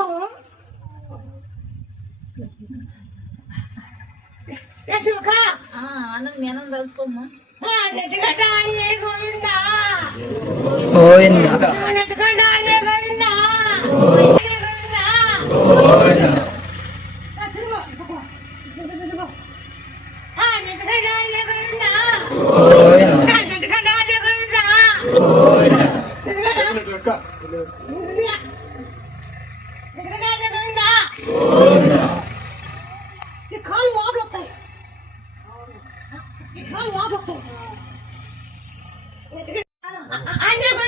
వస్తాము అన్నం నేను తలుపుకోమ్మా గోవిందా గోవింద గోవిందా కాలు వాపులు వస్తాయి కాలు వాపులు వస్తాయి